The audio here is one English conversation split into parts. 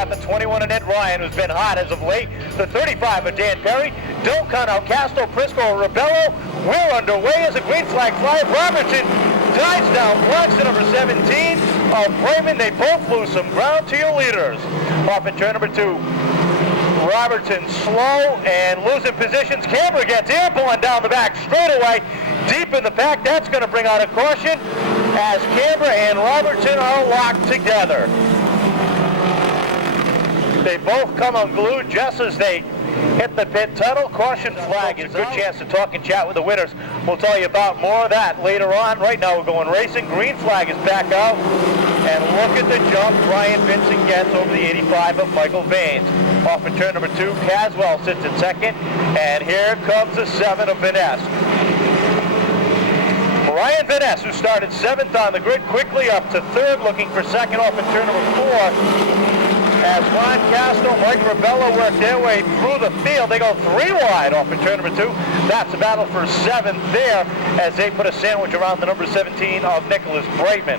got the 21 in Ed Ryan, who's been hot as of late. The 35 of Dan Perry. Don't count out Casto, Prisco, Rebello. We're underway as a green flag flies. Robertson dives down blocks to number 17 of Brayman. They both lose some ground to your leaders. Off in turn number 2. Robertson slow and losing positions. Canberra gets ample and down the back straightaway. Deep in the pack. That's going to bring out a caution as Canberra and Robertson are locked together. They both come unglued just as they hit the pit tunnel. Caution flag is a good chance to talk and chat with the winners. We'll tell you about more of that later on. Right now we're going racing. Green flag is back out. And look at the jump Brian Vincent gets over the 85 of Michael Vaines. Off in turn number 2, Caswell sits in second. And here comes the 7 of Vanasse. Ryan Vanasse, who started 7th on the grid, quickly up to 3rd, looking for 2nd off in turn number 4. As Ron Casto, Mike Rebello work their way through the field. They go 3 wide off in turn number 2. That's a battle for 7th there as they put a sandwich around the number 17 of Nicholas Brayman.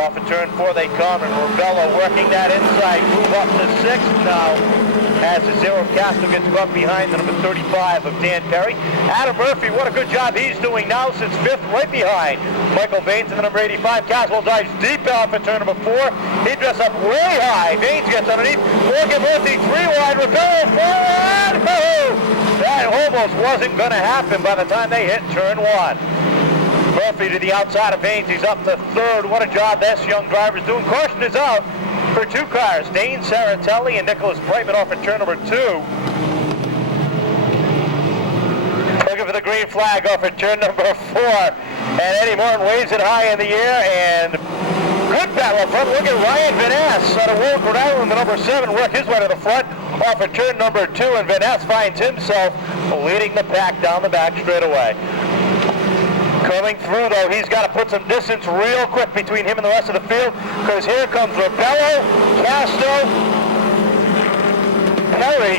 Off in turn 4 they come, and Rebello working that inside move up to 6th now as the 0 of Casto gets up behind the number 35 of Dan Perry. Adam Murphy, what a good job he's doing now since 5th, right behind Michael Vaines in the number 85. Caswell dives deep off in turn number 4. He dressed up way high. Vaines gets underneath. Morgan Murphy 3 wide. Rebello 4 wide. That almost wasn't going to happen by the time they hit turn 1. Murphy to the outside of Vaines. He's up to 3rd. What a job this young driver's doing. Caution is out for 2 cars. Dane Saratelli and Nicholas Brayman off in turn number 2. Looking for the green flag off in turn number 4. And Eddie Morton waves it high in the air, and good battle up front. Look at Ryan Vanasse out of Wold Rhode Island, the number 7, work his way to the front off in turn number 2, and Vanasse finds himself leading the pack down the back straight away. Coming through, though, he's got to put some distance real quick between him and the rest of the field, because here comes Rebello, Casto, Perry,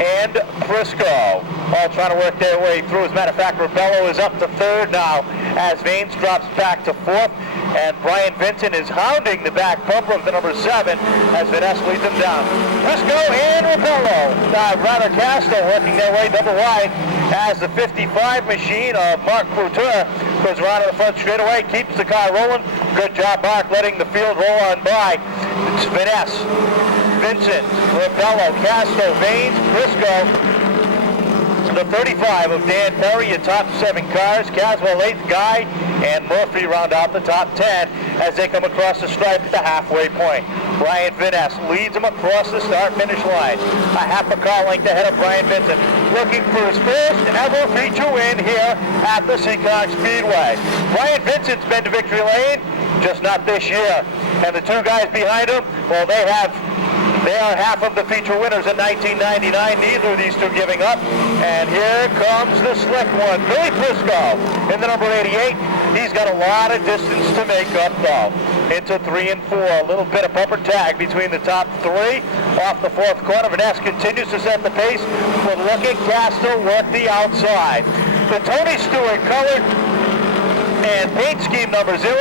and Prisco, all trying to work their way through. As a matter of fact, Rebello is up to 3rd now as Vaines drops back to 4th, and Brian Vincent is hounding the back bumper of the number 7 as Vanasse leads him down. Prisco and Rebello, rather Casto, working their way double wide as the 55 machine of Mark Couture goes around to the front straightaway, keeps the car rolling. Good job, Mark, letting the field roll on by. It's Vanasse, Vincent, Rebello, Casto, Vaines, Prisco, the 35 of Dan Perry, your top 7 cars. Caswell 8th guy, and Murphy round out the top 10 as they come across the stripe at the halfway point. Ryan Vanasse leads them across the start-finish line. A half a car length ahead of Brian Vincent, looking for his first ever feature win here at the Seekonk Speedway. Brian Vincent's been to victory lane, just not this year. And the 2 guys behind him, well, they are half of the feature winners in 1999. Neither of these 2 giving up. And here comes the slick one, Billy Prisco in the number 88. He's got a lot of distance to make up, though. Into 3 and 4. A little bit of bumper tag between the top 3. Off the 4th corner, Vanasse continues to set the pace. But look at Casto work the outside. The Tony Stewart colored and paint scheme number 0,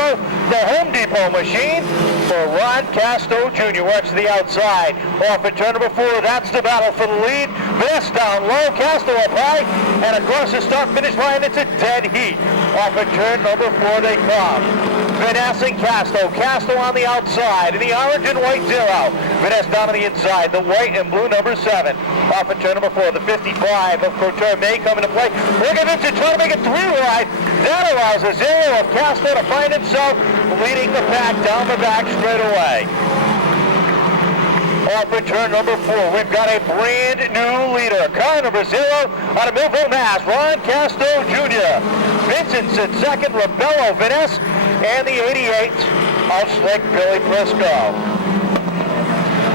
the Home Depot machine for Ron Casto Jr. works to the outside. Off at turn number 4, that's the battle for the lead. Vanasse down low, Casto up high, and across the start-finish line, it's a dead heat. Off at turn number 4 they come. Vanasse and Casto on the outside, in the orange and white 0. Vanasse down on the inside, the white and blue number 7. Off at turn number 4, the 55 of Couture may come into play. Look at Vincent trying to make it 3 wide. That allows a 0 of Casto to find himself leading the pack down the back straight away. Off at turn number 4, we've got a brand new leader. Car number 0 out of Millville, Mass, Ron Casto Jr. Vincent's at 2nd, Rebello, Vanasse, and the 88 of slick Billy Prisco.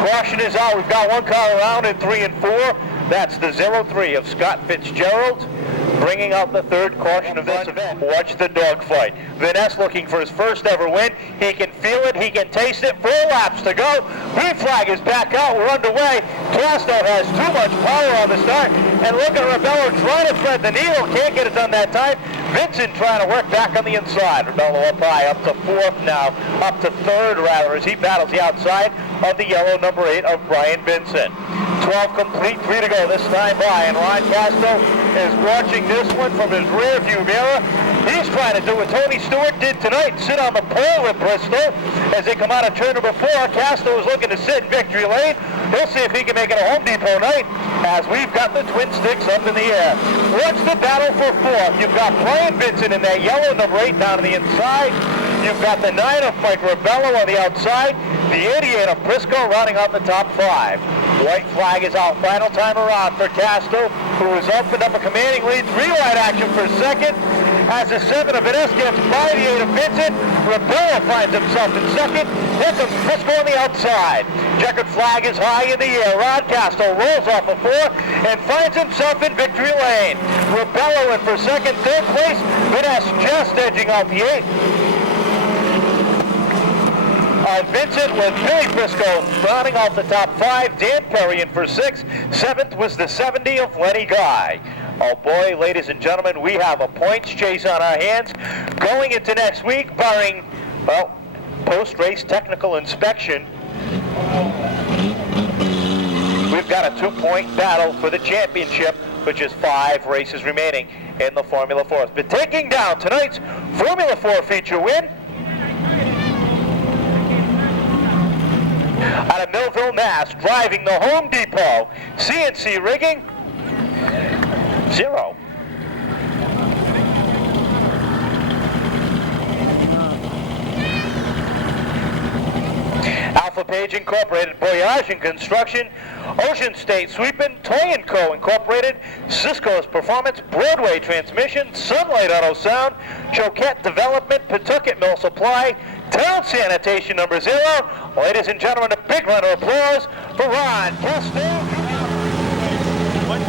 Caution is out. We've got 1 car around in 3 and 4. That's the 03 of Scott Fitzgerald. bringing out the third caution of this event. Watch the dogfight. Vanasse looking for his first ever win. He can feel it, he can taste it. 4 laps to go. Green flag is back out, we're underway. Casto has too much power on the start. And look at Rebello trying to thread the needle, can't get it done that time. Vincent trying to work back on the inside. Rebello up high, up to 4th now, up to 3rd rather, as he battles the outside of the yellow number 8 of Brian Vincent. 12 complete, 3 to go this time by, and Ron Casto is watching this one from his rear view mirror. He's trying to do what Tony Stewart did tonight, sit on the pole with Bristol as they come out of turn number 4. Casto is looking to sit in victory lane. He'll see if he can make it a Home Depot night as we've got the twin sticks up in the air. Watch the battle for 4th. You've got Brian Vincent in that yellow number 8 down on the inside. You've got the 9 of Mike Rebello on the outside. The 88 of Prisco rounding out the top 5. White flag is out. Final time around for Casto, who has opened up a commanding lead. 3-wide action for 2nd. As the 7 of Vanasse gets by the 8 of Vincent, Rebello finds himself in 2nd. Here comes Prisco on the outside. Checkered flag is high in the air. Ron Casto rolls off a 4 and finds himself in victory lane. Rebello in for 2nd, 3rd place. Vanasse just edging out the 8. Vincent with Billy Prisco rounding off the top 5. Dan Perry in for 6th. 7th was the 70 of Lenny Guy. Oh boy, ladies and gentlemen, we have a points chase on our hands going into next week, barring, well, post-race technical inspection. We've got a 2-point battle for the championship, which is 5 races remaining in the Formula 4. But taking down tonight's Formula 4 feature win, out of Millville, Mass, driving the Home Depot CNC rigging 0. Alpha Page Incorporated, Voyage and Construction, Ocean State Sweeping, Toy & Co. Incorporated, Cisco's Performance, Broadway Transmission, Sunlight Auto Sound, Choquette Development, Pawtucket Mill Supply, Town Sanitation number 0. Ladies and gentlemen, a big round of applause for Ron Casto. 1, 2.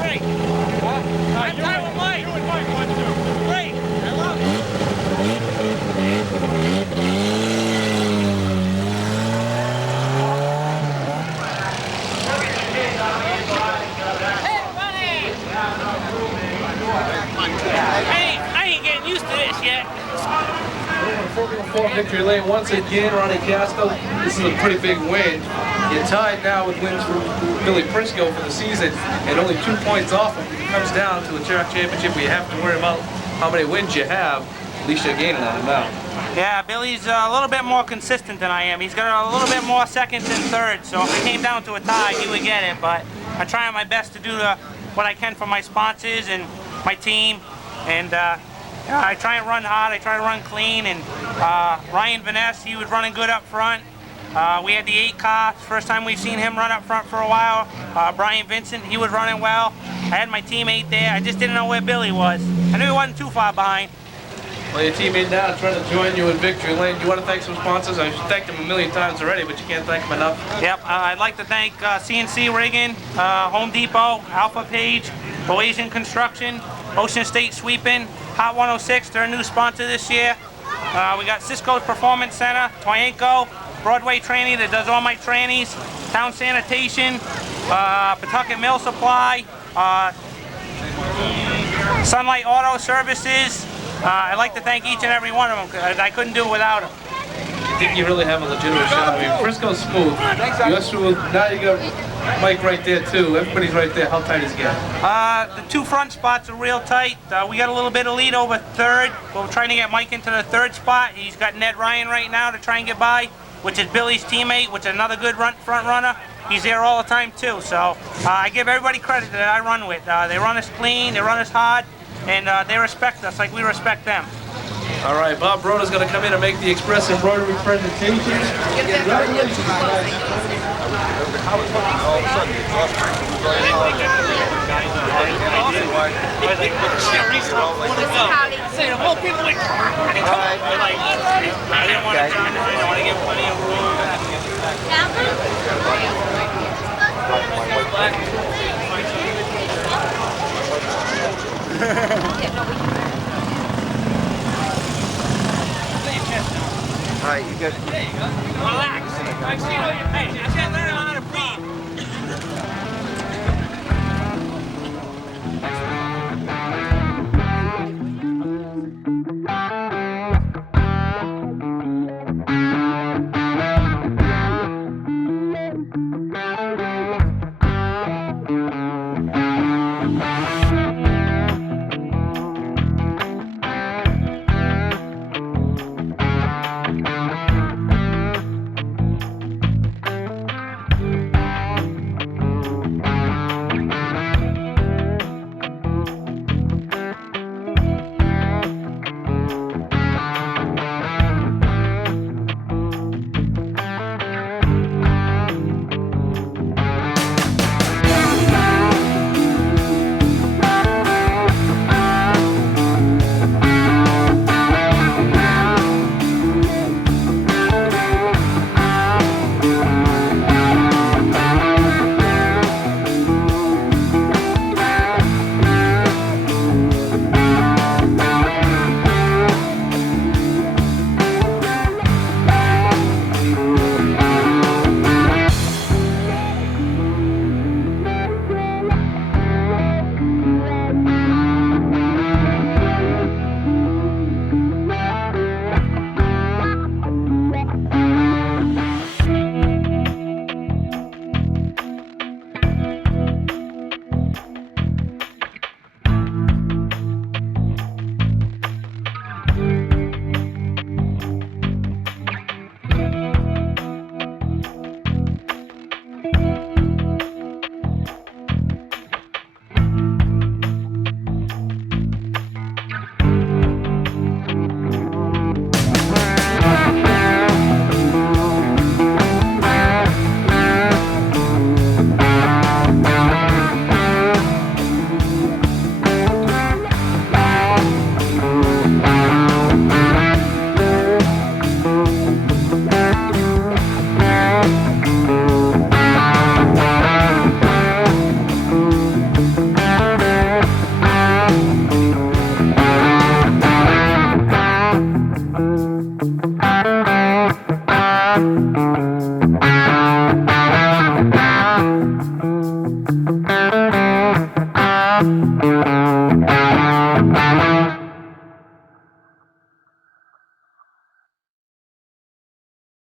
Great. I'm tied with Mike. You and Mike, 1, 2. Great. I love it. Hey, I ain't getting used to this yet. Formula 4 victory lane once again, Ron Casto. This is a pretty big win. You're tied now with wins from Billy Prisco for the season, and only 2 points off him. It comes down to a track championship where you have to worry about how many wins you have. At least you're gaining on him now. Yeah, Billy's a little bit more consistent than I am. He's got a little bit more seconds and thirds, so if it came down to a tie, he would get it. But I'm trying my best to do what I can for my sponsors and my team, and I try and run hard, I try to run clean, and Ryan Vanasse, he was running good up front. We had the 8 car, first time we've seen him run up front for a while. Brian Vincent, he was running well. I had my teammate there, I just didn't know where Billy was. I knew he wasn't too far behind. Well, your teammate now trying to join you in victory lane. Do you want to thank some sponsors? I've thanked them a million times already, but you can't thank them enough. Yep, I'd like to thank CNC Rigging, Home Depot, Alpha Page, Voyage Construction, Ocean State Sweeping, Hot 106, they're a new sponsor this year. We got Cisco's Performance Center, Toy & Co, Broadway Tranny that does all my trannies, Town Sanitation, Pawtucket Mill Supply, Sunlight Auto Services. I'd like to thank each and every one of them because I couldn't do it without them. I think you really have a legitimate shot. I mean, Prisco's smooth. You're smooth. Now you got Mike right there too. Everybody's right there. How tight is it getting? The 2 front spots are real tight. We got a little bit of lead over 3rd. We're trying to get Mike into the 3rd spot. He's got Ned Ryan right now to try and get by, which is Billy's teammate, which is another good front runner. He's there all the time too. So I give everybody credit that I run with. They run us clean, they run us hard, and they respect us like we respect them. All right, Bob Broder's going to come in and make the Express Embroidery presentation. Congratulations, guys. Say the whole people like, I didn't want to turn it. I want to give plenty of room.